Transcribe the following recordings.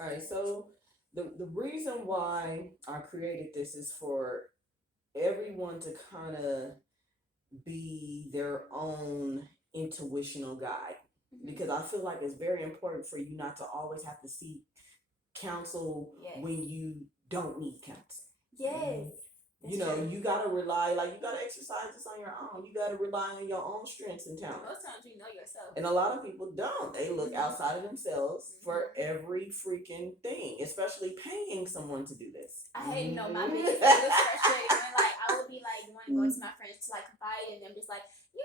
All right, so the reason why I created this is for everyone to kind of be their own intuitional guide, because I feel like it's very important for you not to always have to seek counsel when you don't need counsel. Yes. You know, you gotta rely, like, you gotta exercise this on your own. You gotta rely on your own strengths and talents. Most times you know yourself. And a lot of people don't. They look outside of themselves for every freaking thing, especially paying someone to do this. I hate, my biggest thing was frustrating when, like, I would be like, want to go to my friends to like confide in them, just like, you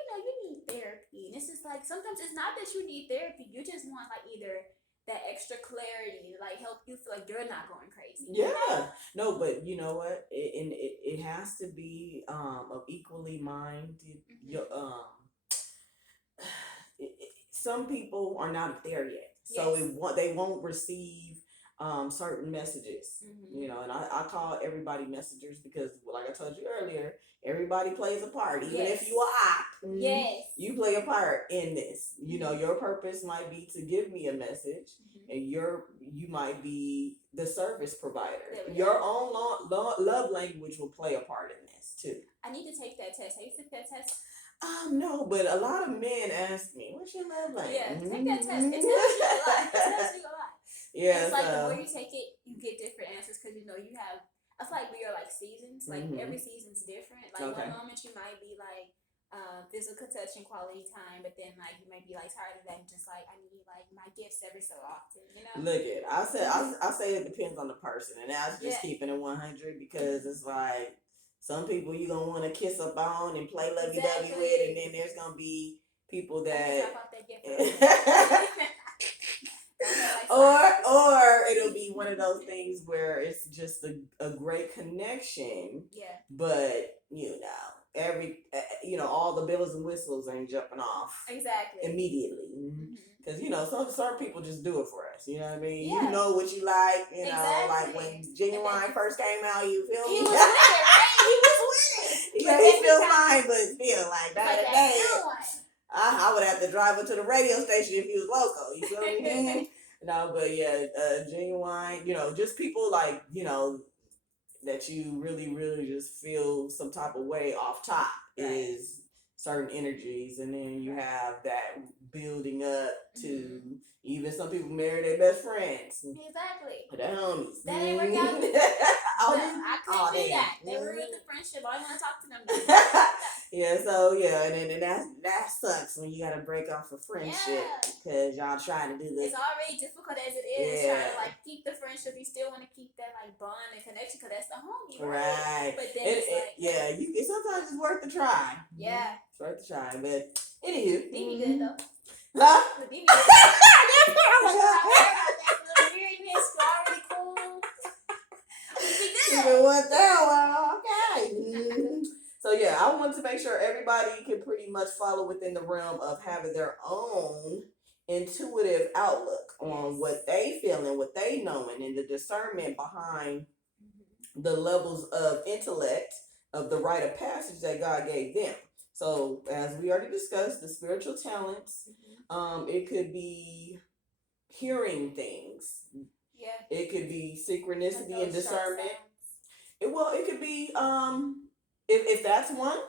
need therapy. And it's just like, sometimes it's not that you need therapy. You just want like either that extra clarity to like help you feel like you're not going crazy. Yeah. No, but you know what? It has to be of equally minded. Some people are not there yet, so they won't receive certain messages. You know, and I call everybody messengers because, like I told you earlier, everybody plays a part. Even if you are you play a part in this. You know, your purpose might be to give me a message, and you might be the service provider. Your own love language will play a part in this too. I need to take that test. Have you took that test? No, but a lot of men ask me, "What's your love language?" Yeah, take that test. It tells you a lot. It tells you a lot. Yeah, it's like the more you take it, you get different answers because you have. I feel like we are like seasons. Like every season's different. Like one moment you might be like physical touch and quality time, but then like you might be like tired of that and just like I need like my gifts every so often. You know. Look it, I say it depends on the person, and that's just keeping it 100 because it's like some people you gonna want to kiss up on and play lovey-dovey with, and then there's gonna be people that. Or it'll be one of those things where it's just a great connection. Yeah. But all the bells and whistles ain't jumping off immediately. Because some certain people just do it for us. You know what I mean? Yeah. You know what you like. You know, like when Genuine first came out. You feel me? He was with it, right? He was with it. Yeah, he's still fine, but still like that day. I would have to drive up to the radio station if he was local. You feel me? No, but yeah, Genuine, just people like, that you really, really just feel some type of way off top is certain energies. And then you have that building up to even some people marry their best friends. Exactly. The homies. That ain't work out. I couldn't do that. They were with the friendship. I want to talk to them. Yeah, so and then that sucks when you gotta break off a friendship because y'all trying to do this. It's already difficult as it is trying to like keep the friendship. You still want to keep that like bond and connection because that's the homie, right? But then it's like sometimes it's worth the try. Yeah, it's worth the try. But anywho, be good though. Huh? Be good. Already cool. Even went down. Okay. So yeah, I want to make sure everybody can pretty much follow within the realm of having their own intuitive outlook on what they feel and what they knowing, and the discernment behind the levels of intellect of the rite of passage that God gave them. So as we already discussed, the spiritual talents, it could be hearing things. Yeah. It could be synchronicity and discernment. It could be if that's one,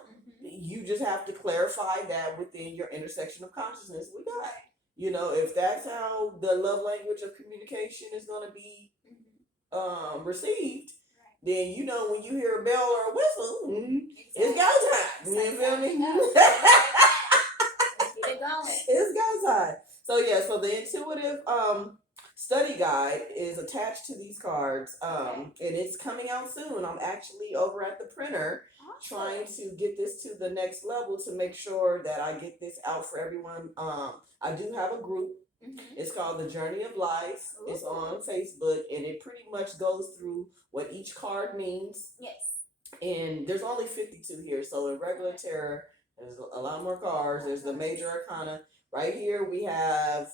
you just have to clarify that within your intersection of consciousness with God. If that's how the love language of communication is going to be received, then when you hear a bell or a whistle, it's go time. You feel me? Get it going. It's go time. So the intuitive study guide is attached to these cards, and it's coming out soon. I'm actually over at the printer trying to get this to the next level to make sure that I get this out for everyone. I do have a group. It's called The Journey of Life. Ooh. It's on Facebook, and it pretty much goes through what each card means. Yes. And there's only 52 here, so in regular tarot, there's a lot more cards. There's the major arcana. Right here we have,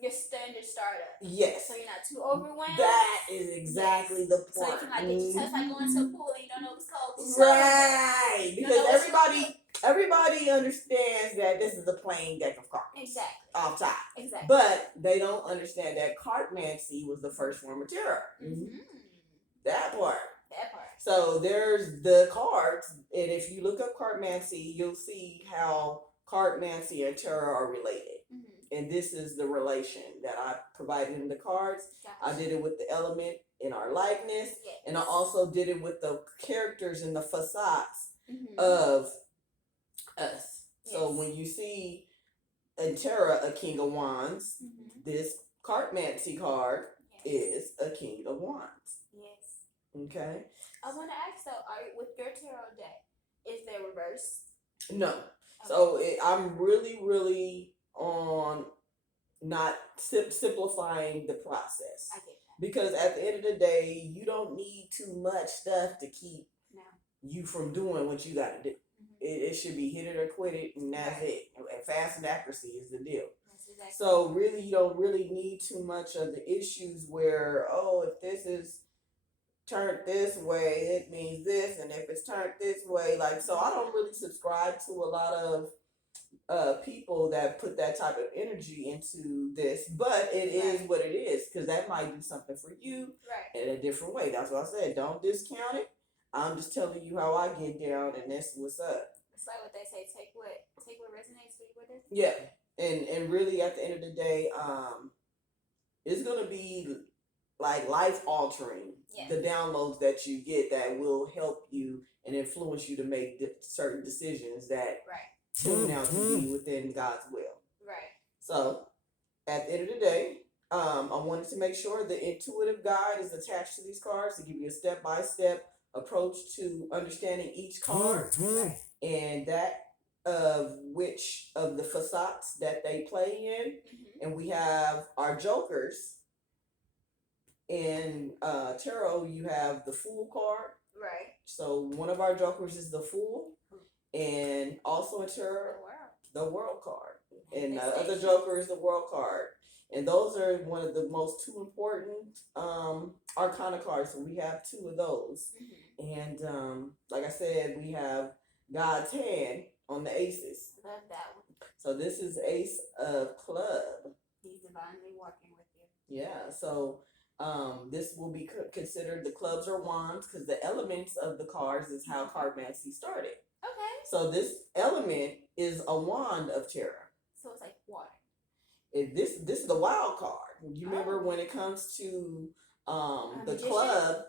your standard starter. Yes. So you're not too overwhelmed. That is exactly the point. So you can get your test like going to a pool and you don't know what's cold. Right. Because everybody understands that this is a plain deck of cards. Exactly. off top. Exactly. But they don't understand that cartmancy was the first form of terror. That part. So there's the cards, and if you look up cartmancy, you'll see how cartmancy and tarot are related. And this is the relation that I provided in the cards. Gotcha. I did it with the element in our likeness, and I also did it with the characters and the facades of us. So when you see in tarot a King of Wands, this cartmancy card is a King of Wands. Okay. I want to ask though, with your tarot deck, is there reverse? No. Okay. So I'm really on not simplifying the process. I get that. Because at the end of the day, you don't need too much stuff to keep you from doing what you got to do. It should be hit it or quit it, and that's it. And fast and accuracy is the deal. Exactly. So really, you don't really need too much of the issues where, if this is turned this way, it means this, and if it's turned this way, so I don't really subscribe to a lot of people that put that type of energy into this, but it is what it is, because that might do something for you in a different way. That's what I said. Don't discount it. I'm just telling you how I get down, and that's what's up. It's like what they say: take what resonates with you. Yeah, and really, at the end of the day, it's gonna be like life altering. The downloads that you get that will help you and influence you to make certain decisions that turn out to be within God's will. Right. So, at the end of the day, I wanted to make sure the intuitive guide is attached to these cards to give you a step-by-step approach to understanding each card and that of which of the facades that they play in. And we have our jokers. In tarot, you have the Fool card. Right. So one of our jokers is the Fool. And also in tarot, the World card. And the other joker is the World card. And those are one of the most two important arcana cards. So we have two of those. And like I said, we have God's hand on the aces. Love that one. So this is Ace of Club. He's divinely working with you. Yeah, so this will be considered the clubs or wands, because the elements of the cards is how cartmancy started. Okay. So this element is a wand of terror. So it's like water. This is the wild card. You remember when it comes to the magician? Club?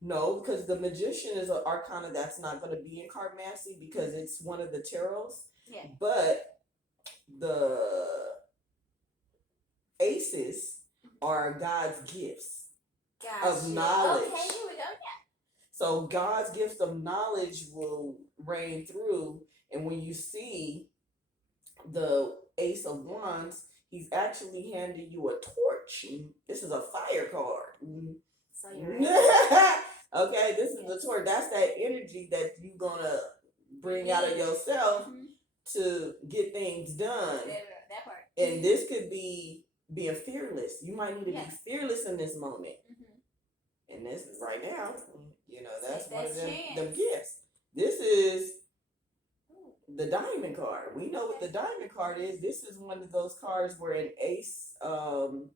No, because the magician is an arcana that's not going to be in cartmancy because it's one of the tarots. Yeah. But the aces are God's gifts of knowledge. Okay, here we go. So God's gifts of knowledge will reign through, and when you see the Ace of Wands, he's actually handing you a torch. This is a fire card. So you're right. Okay, this is the torch. That's that energy that you're gonna bring out of yourself to get things done. That part. And this could be being fearless. You might need to be fearless in this moment. And this is right now. That's one of them gifts. This is the diamond card. We know what the diamond card is. This is one of those cards where an ace card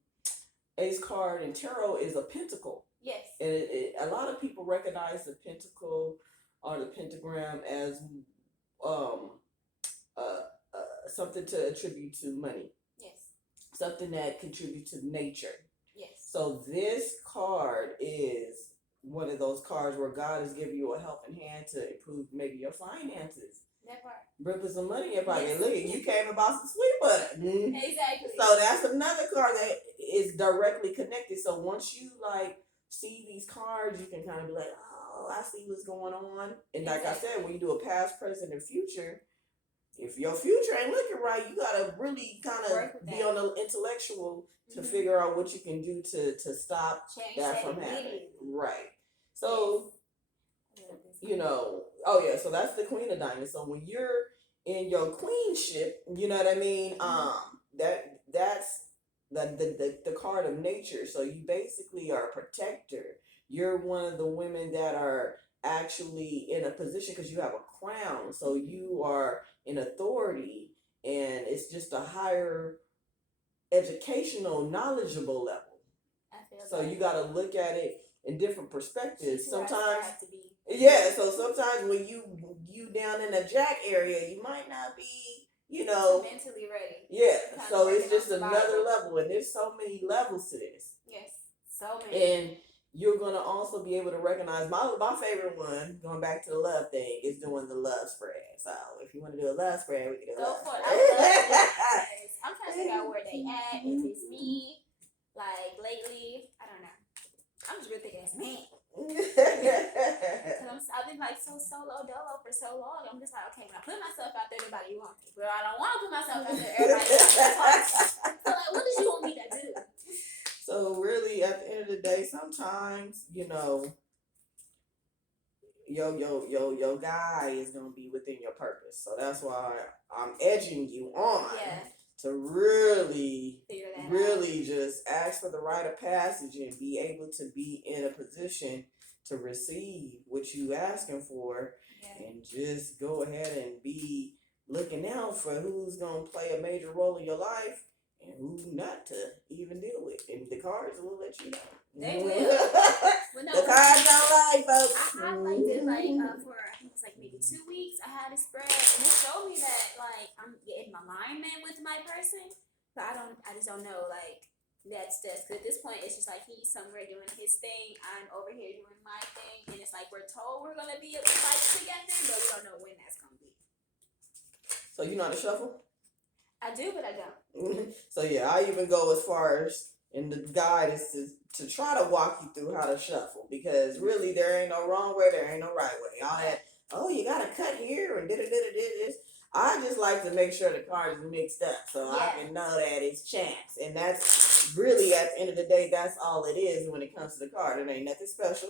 in tarot is a pentacle. Yes. And a lot of people recognize the pentacle or the pentagram as something to attribute to money. Yes. Something that contributes to nature. Yes. So this card is one of those cards where God is giving you a helping hand to improve maybe your finances. That part. Put some money in your pocket. Yes. Look, you came about some sweet butter. Exactly. So that's another card that is directly connected. So once you see these cards, you can kind of be like, oh, I see what's going on. And like I said, when you do a past, present, and future, if your future ain't looking right, you gotta really kind of be on the intellectual to figure out what you can do to stop that from happening. Right. So, so that's the Queen of Diamonds. So when you're in your queenship, you know what I mean? That's the card of nature. So you basically are a protector. You're one of the women that are actually in a position because you have a crown. So you are in authority, and it's just a higher educational, knowledgeable level. So you got to look at it in different perspectives. Sometimes, yeah. So sometimes when you down in the Jack area, you might not be, mentally ready. Yeah. So it's just another level, and there's so many levels to this. Yes, so many. And you're gonna also be able to recognize my favorite one. Going back to the love thing is doing the love spread. So if you want to do a love spread, we can do a love spread. I love it. I'm trying to figure out where they at. If it's me, like lately, I don't know. I'm just really thinking it's me. Cause I've been like so solo dolo for so long. I'm just like, okay, when I put myself out there, nobody wants me. But I don't want to put myself out there, everybody wants me. So like, what does you want me to do? So really, at the end of the day, sometimes your guy is gonna be within your purpose. So that's why I'm edging you on to really just ask for the rite of passage and be able to be in a position to receive what you asking for, and just go ahead and be looking out for who's gonna play a major role in your life and who not to even deal with. And the cards will let you know. They will. The cards don't lie, folks. I did for I think it's like maybe 2 weeks. I had a spread, and it showed me that like I'm in alignment with my person, but I just don't know that's just because at this point it's just like he's somewhere doing his thing, I'm over here doing my thing, and it's like we're told we're gonna be like together, but we don't know when that's gonna be. So you know how to shuffle? I do, but I don't. So yeah, I even go as far as in the guide is to try to walk you through how to shuffle, because really there ain't no wrong way, there ain't no right way. All that, you gotta cut here and this. I just like to make sure the cards are mixed up so I can know that it's chance. And that's really, at the end of the day, that's all it is when it comes to the card. It ain't nothing special.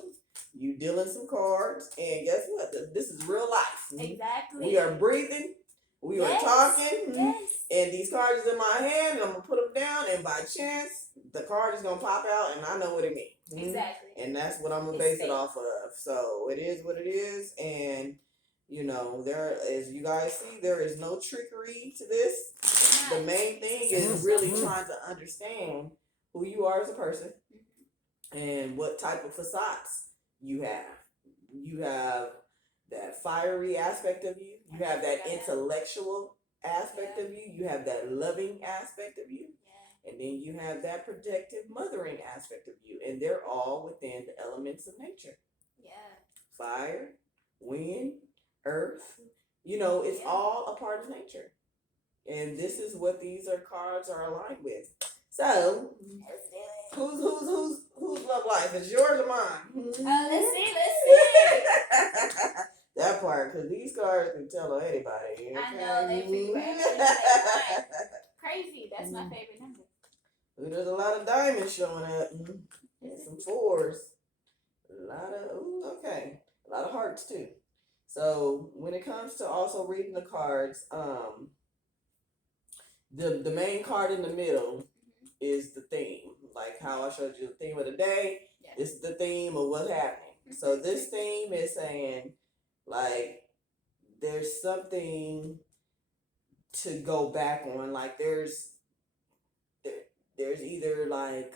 You dealing some cards, and guess what? This is real life. Exactly. We are breathing. We are talking. Yes. And these cards is in my hand, and I'm going to put them down, and by chance, the card is going to pop out, and I know what it means. Exactly. And that's what I'm going to base it off of. So it is what it is, and there, as you guys see, there is no trickery to this. The main thing is really trying to understand who you are as a person and what type of facades you have. You have that fiery aspect of you. You have that intellectual aspect of you. You have that loving aspect of you. And then you have that protective, mothering aspect of you. And they're all within the elements of nature. Yeah. Fire, wind, earth. It's all a part of nature. And this is what these cards are aligned with. So, whose love life? Is yours or mine? Let's see. That part, because these cards can tell on anybody. Okay? I know, they figure crazy. That's my favorite number. There's a lot of diamonds showing up. And some fours. A lot of hearts too. So when it comes to also reading the cards, the main card in the middle is the theme. Like how I showed you the theme of the day. It's the theme of what's happening. So this theme is saying, like, there's something to go back on. Like there's either like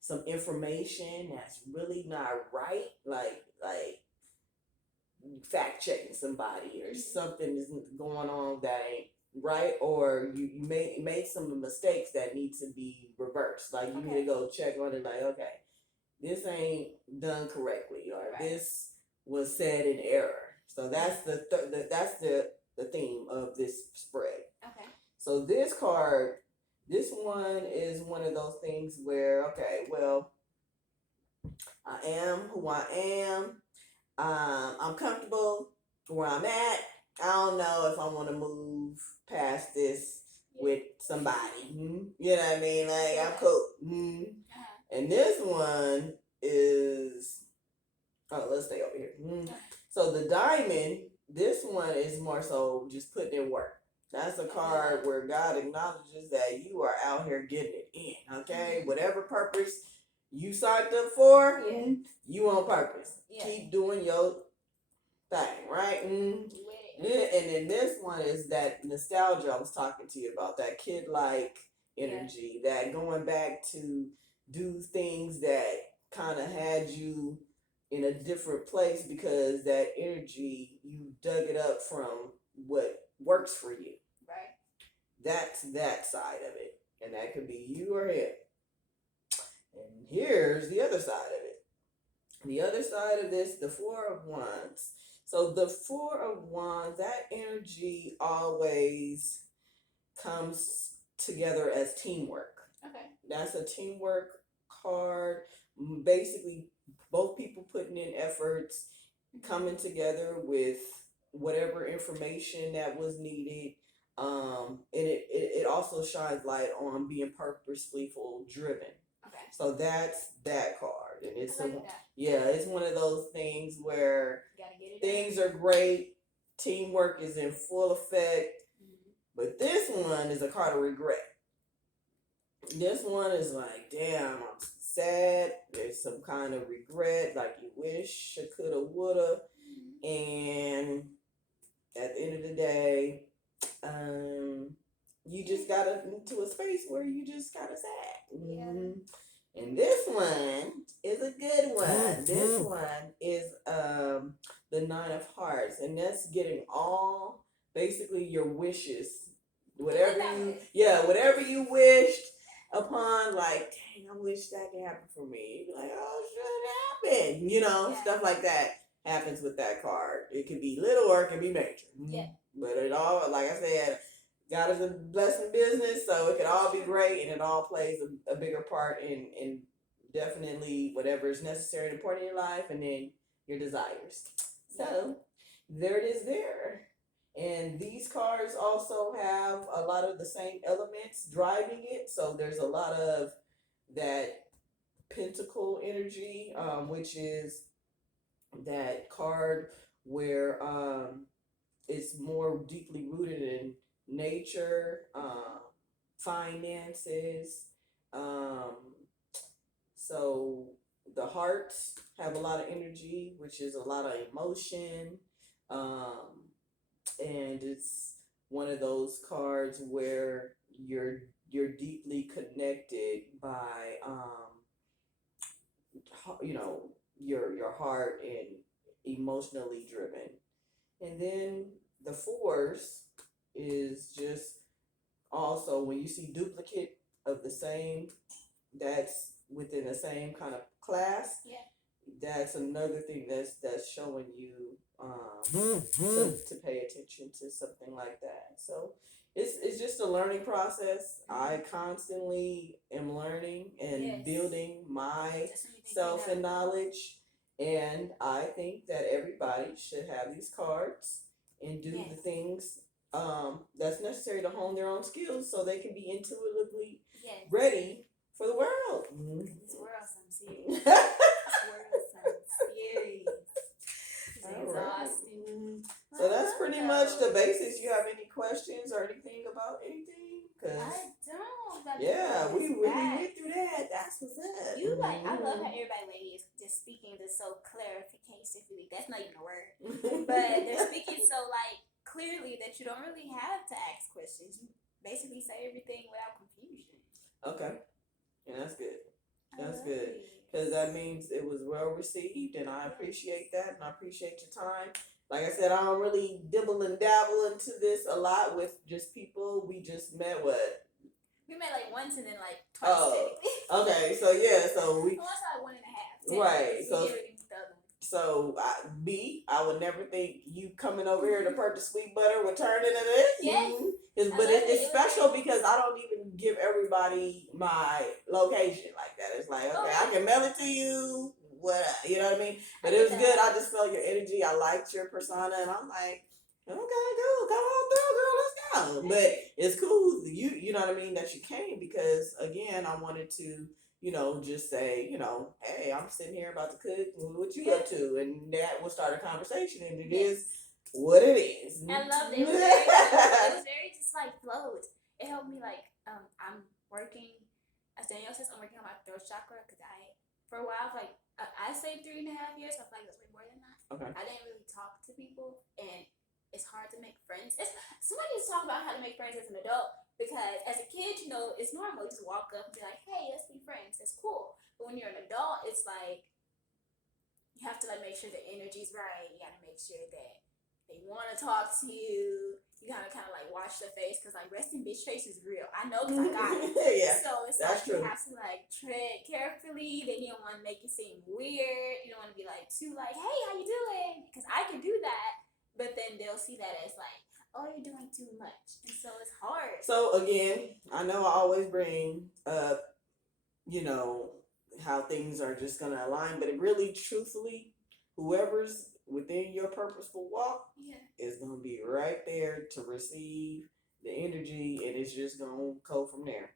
some information that's really not right, like fact checking somebody, or something is going on that ain't right, or you made some mistakes that need to be reversed. Like you need to go check on it. Like, okay, this ain't done correctly, or this was said in error. So that's the theme of this spread. Okay. So this card. This one is one of those things where, I am who I am. I'm comfortable where I'm at. I don't know if I want to move past this with somebody. You know what I mean? Like, I'm cool. And this one is, let's stay over here. So the diamond, this one is more so just putting in work. That's a card where God acknowledges that you are out here getting it in, okay? Whatever purpose you signed up for, you on purpose. Keep doing your thing, right? And then this one is that nostalgia I was talking to you about, that kid-like energy, that going back to do things that kind of had you in a different place because that energy, you dug it up from what works for you. Right. That's that side of it. And that could be you or him. And here's the other side of it. The other side of this, the Four of Wands. So the Four of Wands, that energy always comes together as teamwork. Okay. That's a teamwork card. Basically, both people putting in efforts, coming together with whatever information that was needed. And it also shines light on being purposefully driven. Okay. So that's that card, and it's that. It's one of those things where things are great, teamwork is in full effect, but this one is a card of regret. This one is like, damn, I'm sad. There's some kind of regret, like you wish I coulda, woulda, and at the end of the day, you just got into a space where you just kind of sad. Yeah. And this one is a good one. This one is the Nine of Hearts, and that's getting all basically your wishes, whatever you wished upon. Like, dang, I wish that could happen for me. You'd be like, oh, should it happen? You know, stuff like that happens with that card. It can be little or it can be major. Yeah. But it all, like I said, God is a blessing business, so it could all be great, and it all plays a bigger part in definitely whatever is necessary and important in your life, and then your desires. So there it is there. And these cards also have a lot of the same elements driving it. So there's a lot of that pentacle energy, which is that card where it's more deeply rooted in nature, finances. So the hearts have a lot of energy, which is a lot of emotion. And it's one of those cards where you're deeply connected by your heart and emotionally driven. And then the fours is just also when you see duplicate of the same that's within the same kind of class. Yeah. That's another thing that's showing you to pay attention to something like that. So it's just a learning process. I constantly am learning and building my self and knowledge, and I think that everybody should have these cards and do the things that's necessary to hone their own skills so they can be intuitively ready for the world. This world sounds serious. Exhausting. So that's pretty much the basics. You have any questions or anything about anything? I don't. We went through that. That's what's up. I love how everybody is just speaking this so clarificatively. That's not even a word, but they're speaking so clearly that you don't really have to ask questions. You basically say everything without confusion. Okay, and that's good. That's good. Because that means it was well received, and I appreciate that, and I appreciate your time. Like I said, I don't really dibble and dabble into this a lot with just people. We just met We met once and then twice. Oh, okay. So we. Once 1.5. Right. I would never think you coming over here to purchase sweet butter would turn into this. Yes. But it's special because I don't even give everybody my location like that. It's like, okay, I can mail it to you, you know what I mean? But it was good. I just felt your energy. I liked your persona, and I'm like, okay, dude, come on through, girl, let's go. But it's cool, you know what I mean, that you came because, again, I wanted to, just say, hey, I'm sitting here about to cook, what you up to? And that will start a conversation, and it is what it is. I loved it. It was very just flowed. It helped me I'm working, as Danielle says, I'm working on my throat chakra because for a while, I say 3.5 years, I feel like that's way more than that. Okay. I didn't really talk to people, and it's hard to make friends. Somebody was talking about how to make friends as an adult, Because as a kid, you know, it's normal. You just walk up and be like, hey, let's be friends. That's cool. But when you're an adult, it's like, you have to like make sure the energy's right. You gotta make sure that they want to talk to you. You gotta kind of like watch the face, because like resting bitch face is real. I know because I got it. Yeah, so it's that's like true. You have to like tread carefully. Then you don't want to make it seem weird. You don't want to be like too like, hey, how you doing? Because I can do that, but then they'll see that as like, oh, you're doing too much, and so it's hard. So again, I know I always bring up, you know, how things are just gonna align, but it really, truthfully, whoever's within your purposeful walk is gonna be right there to receive the energy, and it's just gonna go from there.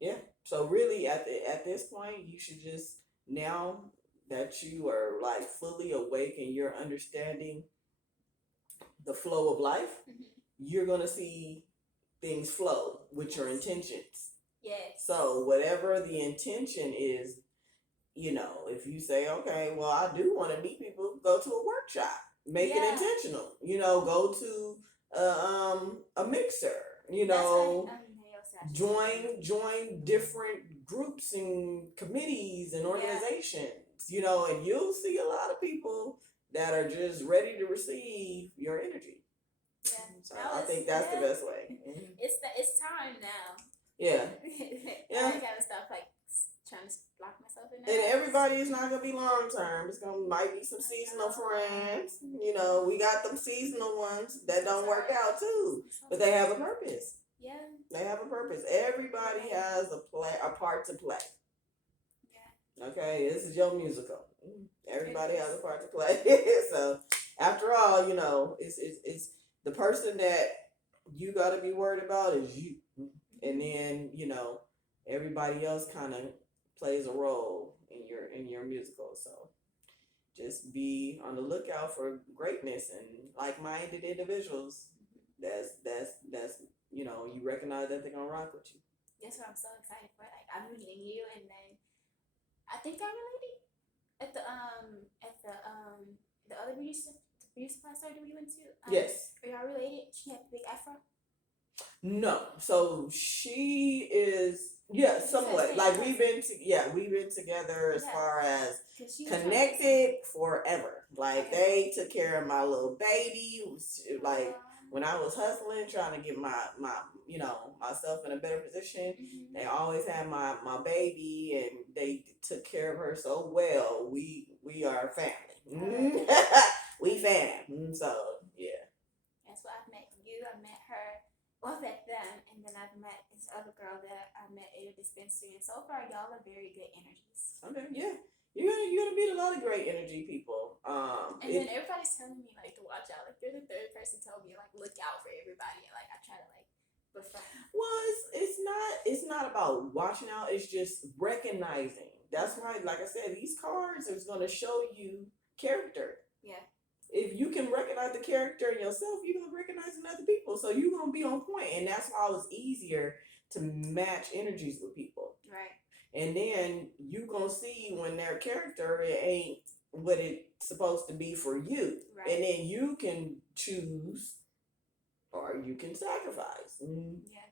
Yeah. So really, at this point, you should just, now that you are like fully awake and you're understanding the flow of life, you're gonna see things flow with your intentions. Yes. So whatever the intention is, you know, if you say, okay, well, I do want to meet people, go to a workshop, make it intentional. You know, go to a mixer. You know, join different groups and committees and organizations. You know, and you'll see a lot of people that are just ready to receive your energy. Yeah. So I think that's the best way. It's time now. Yeah. I gotta stop like trying to lock myself in there. And everybody is not gonna be long term. It's gonna might be some seasonal friends. You know, we got them seasonal ones that don't work out too, but they have a purpose. Yeah. They have a purpose. Everybody has a part to play. Yeah. Okay, this is your musical. Everybody has a part to play. So after all, you know, it's the person that you got to be worried about is you, and then, you know, everybody else kind of plays a role in your musical. So just be on the lookout for greatness and like-minded individuals. That's you know, you recognize that they're gonna rock with you. That's what I'm so excited for. Like, I'm meeting you, and then I think I'm related at the other beauty supply store that we went to. Yes. Are y'all related? She had a big afro. No, so she is somewhat like we've been together as far as connected forever. Like they took care of my little baby. Like when I was hustling, trying to get my you know, myself in a better position, they always had my baby, and they took care of her so well. We are family. We fam. So yeah. That's why I've met you. I met her. Well, I've met them, and then I've met this other girl that I met at a dispensary, and so far y'all are very good energies. Okay, yeah. You're gonna meet a lot of great energy people. And then everybody's telling me like to watch out. Like you're the third person telling me like look out for everybody, and like I try to like befriend. Well, it's not about watching out. It's just recognizing. That's why, like I said, these cards is gonna show you character. Yeah. If you can recognize the character in yourself, you're gonna recognize in other people. So you're gonna be on point, and that's why it's easier to match energies with people. Right. And then you gonna see when their character ain't what it's supposed to be for you. Right. And then you can choose or you can sacrifice. Yeah.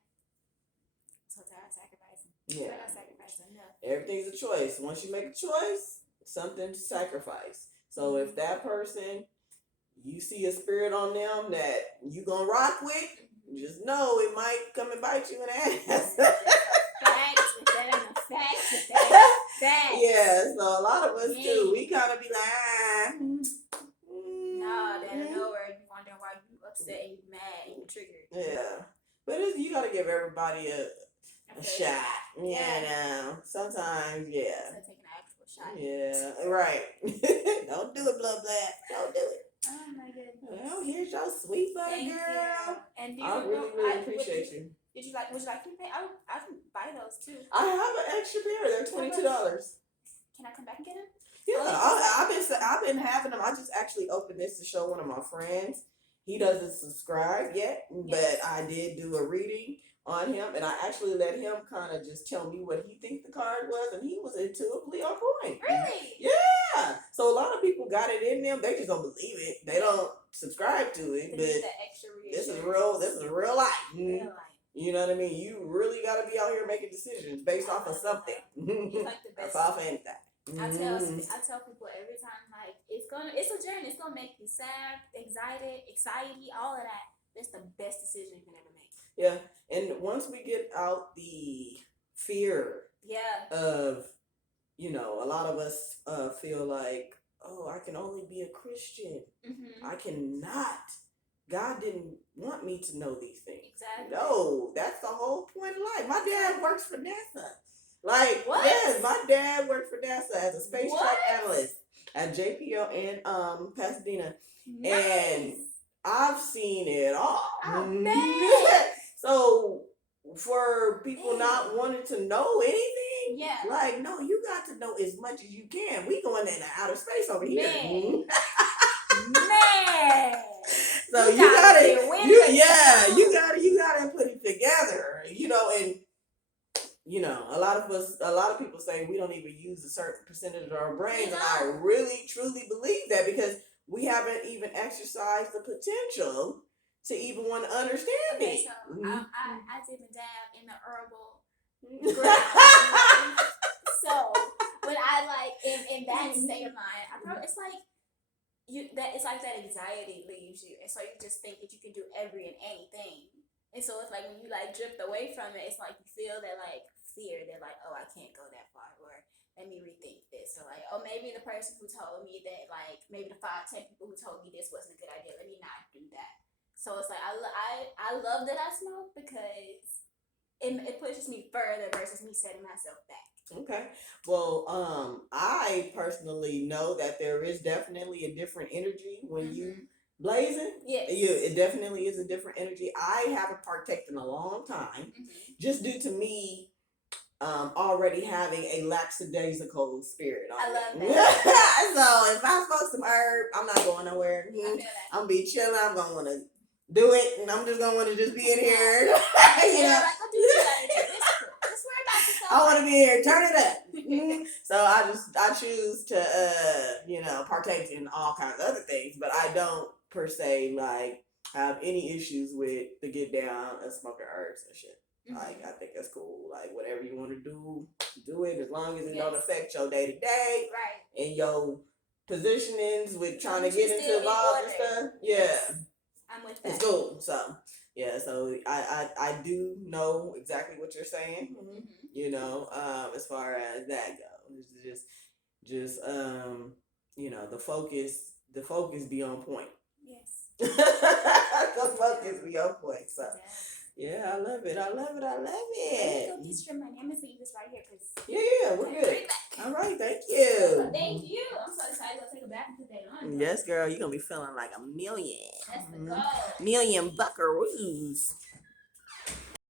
So tired of sacrificing. Yeah. I'm not sacrificing enough. Everything's a choice. Once you make a choice, something to sacrifice. So if that person, you see a spirit on them that you gonna rock with, just know it might come and bite you in the ass. Facts. Yeah, so a lot of us too, we kind of be like, no, they don't know where you wonder why you upset and you mad and you triggered. Yeah, but you gotta give everybody a shot. Yeah, no. Sometimes, yeah. So taking an actual shot. Yeah, right. Don't do it, blah blah. Don't do it. Oh my goodness. Well, here's your sweet butter, girl. You. And I really appreciate you. Would you like to pay? I can buy those too. I have an extra pair. They're $22. Can I come back and get them? Yeah, I've been having them. I just actually opened this to show one of my friends. He doesn't subscribe yet, but I did do a reading on him, and I actually let him kind of just tell me what he thinks the card was, and he was intuitively on point. Really? Yeah. So a lot of people got it in them. They just don't believe it. They don't subscribe to it, but this is real life. Real life. You know what I mean? You really got to be out here making decisions based off of something. It's like the best. Off of anything. I tell people every time, like, it's a journey. It's gonna make you sad, excited, all of that. That's the best decision you can ever make. Yeah, and once we get out the fear, of, you know, a lot of us feel like, oh, I can only be a Christian. I cannot. God didn't want me to know these things. Exactly. No, that's the whole point of life. My dad works for NASA. Like, what? Yes, my dad worked for NASA as a space track analyst at JPL in Pasadena. Nice. And I've seen it all. So for people not wanting to know anything, like, no, you got to know as much as you can. We going into outer space over here. Man. So you gotta put it together, you know. And you know, a lot of people say we don't even use a certain percentage of our brains, and I really truly believe that, because we haven't even exercised the potential to even want to understand it. So I did a dab in the herbal so when I like in that state of mind, it's like it's like that anxiety leaves you, and so you just think that you can do every and anything. And so it's like when you like drift away from it, it's like you feel that like fear that like, oh, I can't go that far, or let me rethink this, or like, oh, maybe the person who told me that, like, maybe the 5-10 people who told me this wasn't a good idea, let me not do that. So it's like I love that I smoke, because it pushes me further versus me setting myself back. Okay. Well, I personally know that there is definitely a different energy when you blazing. Yes. It definitely is a different energy. I haven't partaked in a long time, just due to me already having a lackadaisical spirit. I love that. So if I smoke some herb, I'm not going nowhere. I'm gonna be chilling. I'm gonna want to do it, and I'm just gonna want to just be in here. You know. I want to be here. Turn it up. So I choose to you know, partake in all kinds of other things, but I don't per se like have any issues with the get down and smoking herbs and shit. Like, I think that's cool. Like, whatever you want to do it, as long as it don't affect your day to day, right? And your positionings with trying to get into laws and stuff. Yeah, I'm with that. It's cool. So yeah, so I do know exactly what you're saying. You know, as far as that goes, it's just you know, the focus be on point. Yes. The focus be on point. So. Yeah, I love it. Let me go get your money. I'm gonna leave this right here, cause we're good. All right, thank you. Thank you. I'm so excited to take a bath and put that on. Yes, girl, you're gonna be feeling like a million. That's the goal. Million buckaroos.